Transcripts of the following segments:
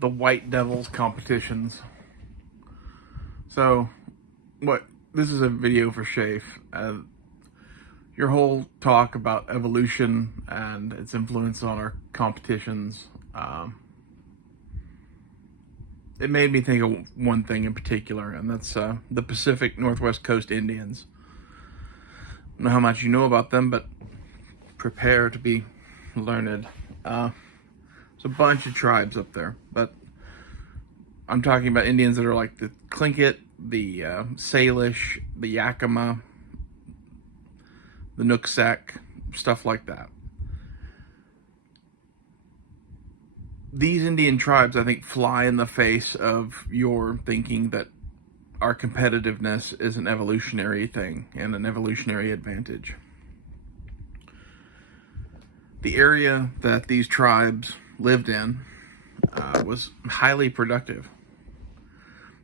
the White Devils competitions. So, this is a video for Shafe. Your whole talk about evolution and its influence on our competitions, it made me think of one thing in particular, and that's the Pacific Northwest Coast Indians. I don't know how much you know about them, but prepare to be learned. There's a bunch of tribes up there, but I'm talking about Indians that are like the Tlingit, the Salish, the Yakima, the Nooksack, stuff like that. These Indian tribes, I think, fly in the face of your thinking that our competitiveness is an evolutionary thing and an evolutionary advantage. The area that these tribes lived in was highly productive.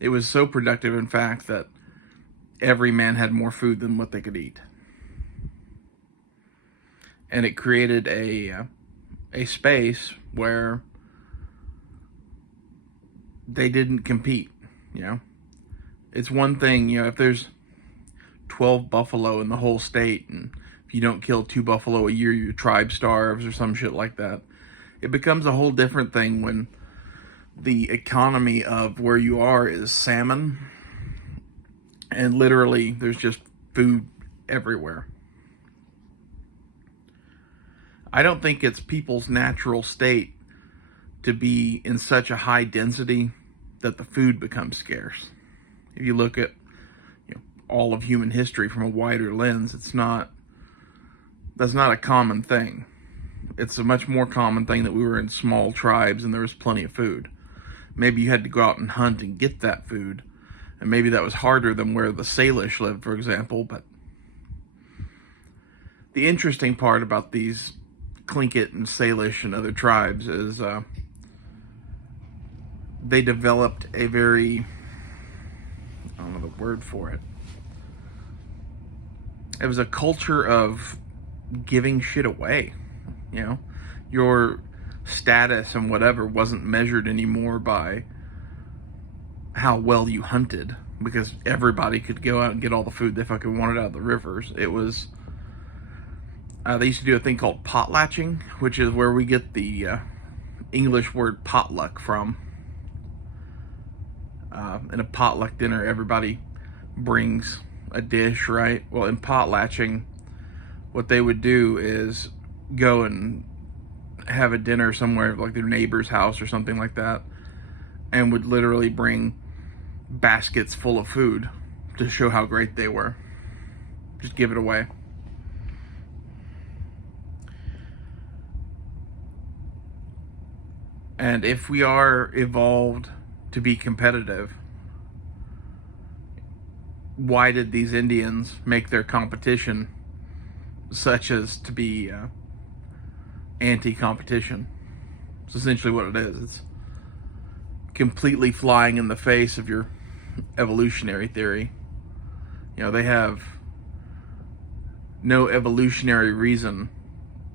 It was so productive, in fact, that every man had more food than what they could eat. And it created a space where they didn't compete, you know. It's one thing, you know, if there's 12 buffalo in the whole state, and if you don't kill 2 buffalo a year, your tribe starves or some shit like that. It becomes a whole different thing when the economy of where you are is salmon, and literally there's just food everywhere. I don't think it's people's natural state to be in such a high density that the food becomes scarce. If you look at, you know, all of human history from a wider lens, that's not a common thing. It's a much more common thing that we were in small tribes and there was plenty of food. Maybe you had to go out and hunt and get that food, and maybe that was harder than where the Salish lived, for example. But the interesting part about these Tlingit and Salish and other tribes is they developed a very, I don't know the word for it. It was a culture of giving shit away. You know, your status and whatever wasn't measured anymore by how well you hunted, because everybody could go out and get all the food they fucking wanted out of the rivers. It was, they used to do a thing called potlatching, which is where we get the English word potluck from. In a potluck dinner, everybody brings a dish, right? Well, in potlatching, what they would do is go and have a dinner somewhere, like their neighbor's house or something like that, and would literally bring baskets full of food to show how great they were. Just give it away. And if we are evolved to be competitive, why did these Indians make their competition such as to be anti-competition? It's essentially what it is. It's completely flying in the face of your evolutionary theory. You know, they have no evolutionary reason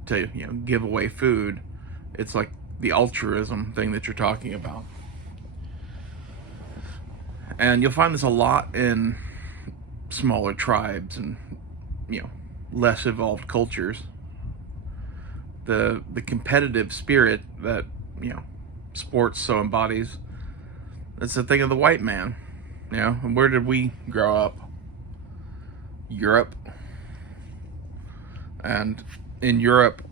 to, you know, give away food. It's like the altruism thing that you're talking about. And you'll find this a lot in smaller tribes and, you know, less evolved cultures. The competitive spirit that, you know, sports so embodies, it's the thing of the white man. You know, and where did we grow up? Europe. And in Europe,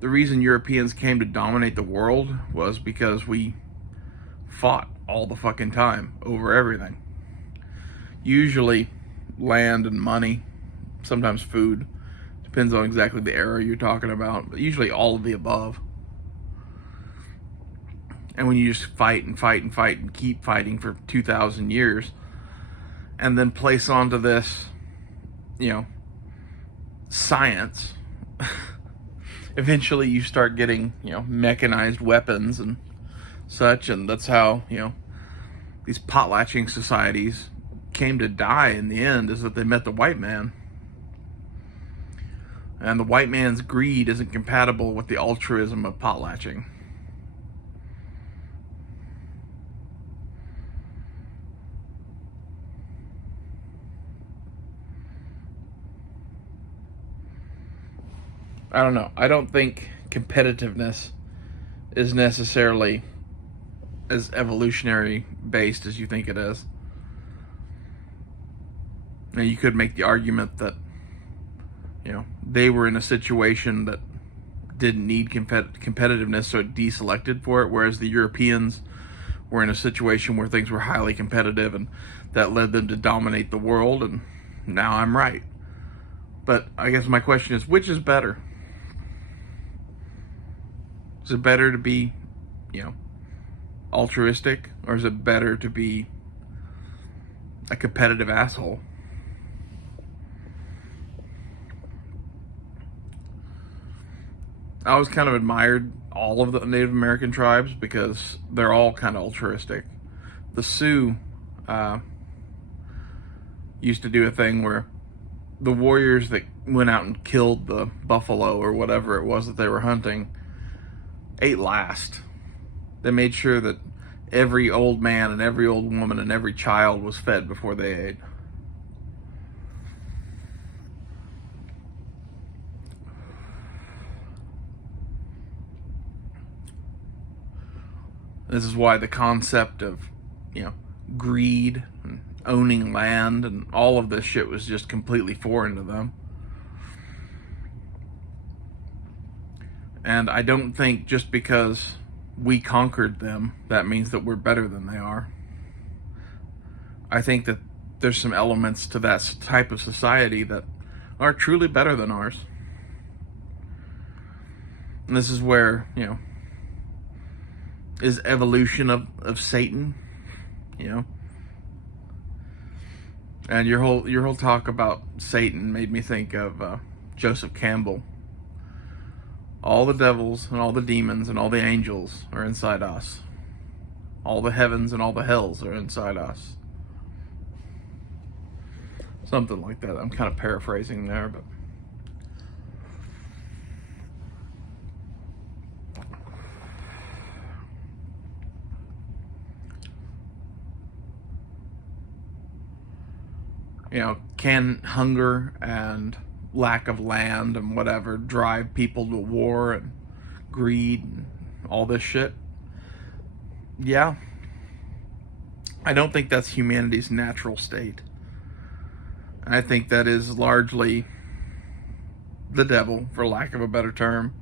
the reason Europeans came to dominate the world was because we fought all the fucking time over everything. Usually land and money, sometimes food. Depends on exactly the era you're talking about, but usually all of the above. And when you just fight and fight and fight and keep fighting for 2,000 years, and then place onto this, you know, science, eventually you start getting, you know, mechanized weapons and such, and that's how, you know, these potlatching societies came to die in the end, is that they met the white man. And the white man's greed isn't compatible with the altruism of potlatching. I don't know. I don't think competitiveness is necessarily as evolutionary based as you think it is. And you could make the argument that, they were in a situation that didn't need competitiveness, so it deselected for it, whereas the Europeans were in a situation where things were highly competitive and that led them to dominate the world, and now I'm right. But I guess my question is, which is better? Is it better to be, altruistic, or is it better to be a competitive asshole? I always kind of admired all of the Native American tribes because they're all kind of altruistic. The Sioux used to do a thing where the warriors that went out and killed the buffalo or whatever it was that they were hunting ate last. They made sure that every old man and every old woman and every child was fed before they ate. This is why the concept of, greed and owning land and all of this shit was just completely foreign to them. And I don't think just because we conquered them, that means that we're better than they are. I think that there's some elements to that type of society that are truly better than ours. And this is where, is evolution of Satan, and your whole talk about Satan made me think of Joseph Campbell. All the devils and all the demons and all the angels are inside us. All the heavens and all the hells are inside us. Something like that. I'm kind of paraphrasing there, but can hunger and lack of land and whatever drive people to war and greed and all this shit? Yeah. I don't think that's humanity's natural state. I think that is largely the devil, for lack of a better term.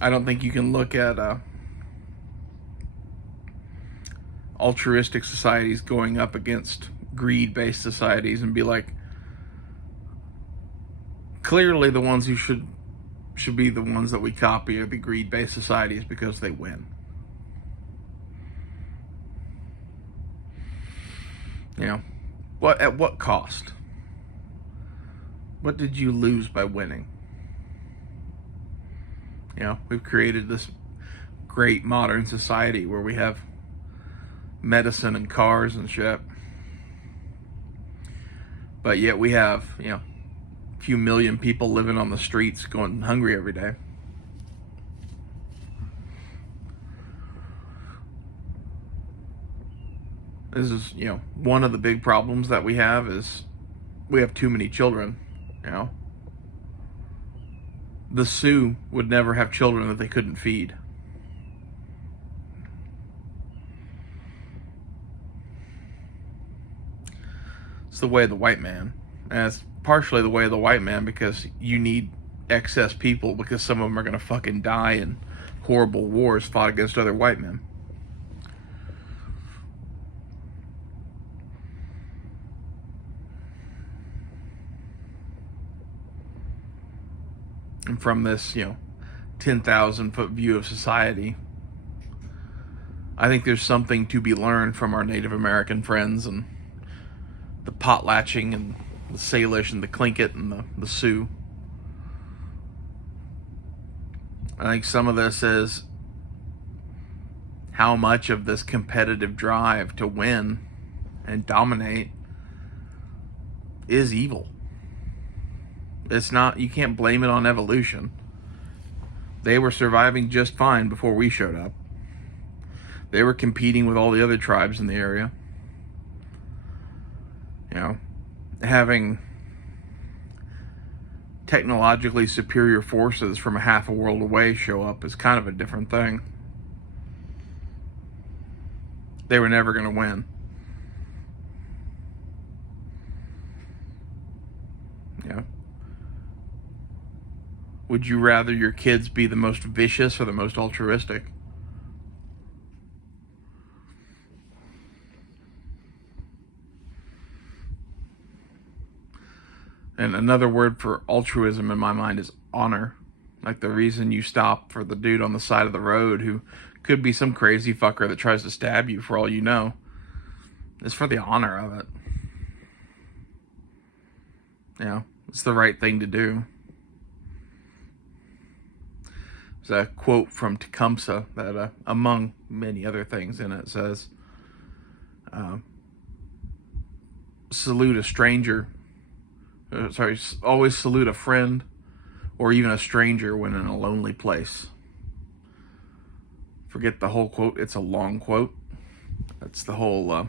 I don't think you can look at altruistic societies going up against greed-based societies and be like, clearly the ones who should be the ones that we copy are the greed-based societies because they win. At what cost? What did you lose by winning? We've created this great modern society where we have medicine and cars and shit. But yet we have, a few million people living on the streets going hungry every day. This is, one of the big problems that we have is we have too many children, The Sioux would never have children that they couldn't feed. It's the way of the white man. And it's partially the way of the white man because you need excess people because some of them are going to fucking die in horrible wars fought against other white men. And from this, 10,000 foot view of society, I think there's something to be learned from our Native American friends and the potlatching and the Salish and the Tlingit and the Sioux. I think some of this is how much of this competitive drive to win and dominate is evil. It's not, you can't blame it on evolution. They were surviving just fine before we showed up. They were competing with all the other tribes in the area. having technologically superior forces from a half a world away show up is kind of a different thing. They were never going to win. Yeah. Would you rather your kids be the most vicious or the most altruistic? And another word for altruism in my mind is honor. Like the reason you stop for the dude on the side of the road who could be some crazy fucker that tries to stab you for all you know is for the honor of it. You know, it's the right thing to do. There's a quote from Tecumseh that, among many other things in it, says, salute a stranger. Always salute a friend or even a stranger when in a lonely place. Forget the whole quote. It's a long quote. That's the whole...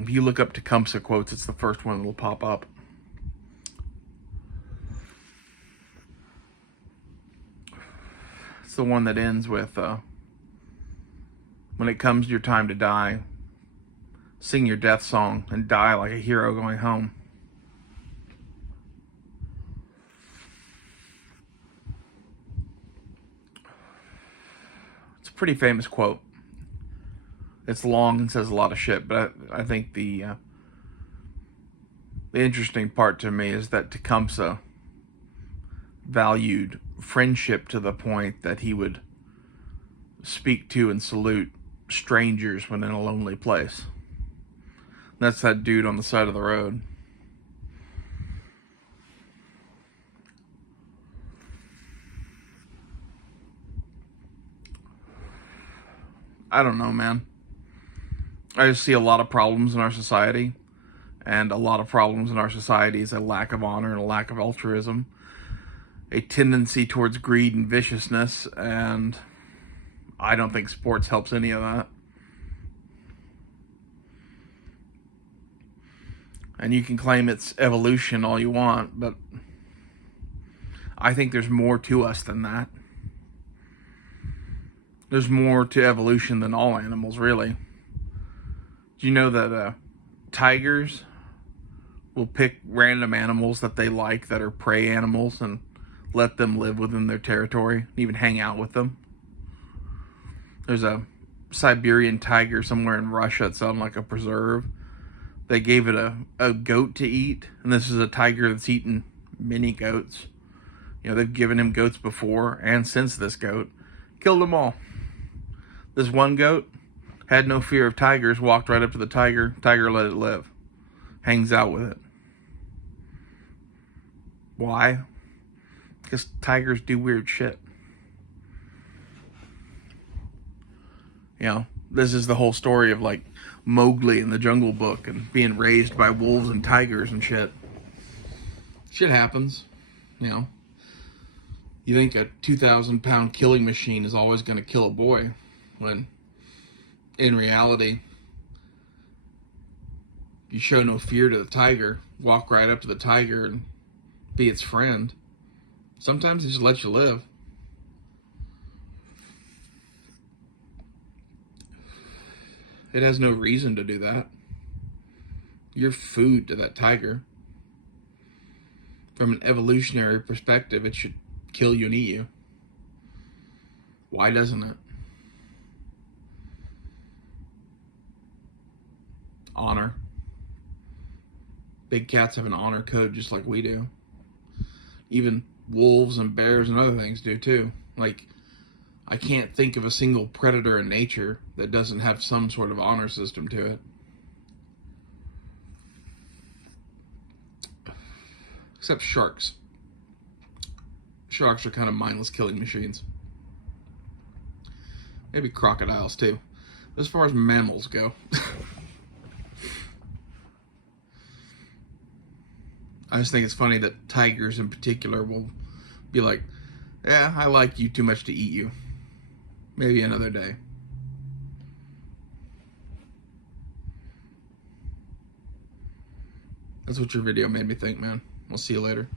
if you look up Tecumseh quotes, it's the first one that'll pop up. It's the one that ends with, when it comes your time to die, sing your death song and die like a hero going home. It's a pretty famous quote. It's long and says a lot of shit, but I think the interesting part to me is that Tecumseh valued friendship to the point that he would speak to and salute strangers when in a lonely place. That's that dude on the side of the road. I don't know, man. I just see a lot of problems in our society, and a lot of problems in our society is a lack of honor and a lack of altruism, a tendency towards greed and viciousness, and I don't think sports helps any of that. And you can claim it's evolution all you want, but I think there's more to us than that. There's more to evolution than all animals, really. Do you know that tigers will pick random animals that they like that are prey animals and let them live within their territory and even hang out with them? There's a Siberian tiger somewhere in Russia that's on like a preserve. They gave it a goat to eat, and this is a tiger that's eaten many goats. You know, they've given him goats before and since this goat. Killed them all. This one goat had no fear of tigers, walked right up to the tiger. Tiger let it live. Hangs out with it. Why? Because tigers do weird shit. You know, this is the whole story of like Mowgli in the Jungle Book and being raised by wolves and tigers and shit. Shit happens, you know. You think a 2,000-pound killing machine is always going to kill a boy, when in reality, you show no fear to the tiger, walk right up to the tiger and be its friend. Sometimes it just lets you live. It has no reason to do that. You're food to that tiger. From an evolutionary perspective, it should kill you and eat you. Why doesn't it? Honor. Big cats have an honor code just like we do. Even wolves and bears and other things do too. Like, I can't think of a single predator in nature that doesn't have some sort of honor system to it. Except sharks. Sharks are kind of mindless killing machines. Maybe crocodiles too. As far as mammals go. I just think it's funny that tigers in particular will be like, yeah, I like you too much to eat you. Maybe another day. That's what your video made me think, man. We'll see you later.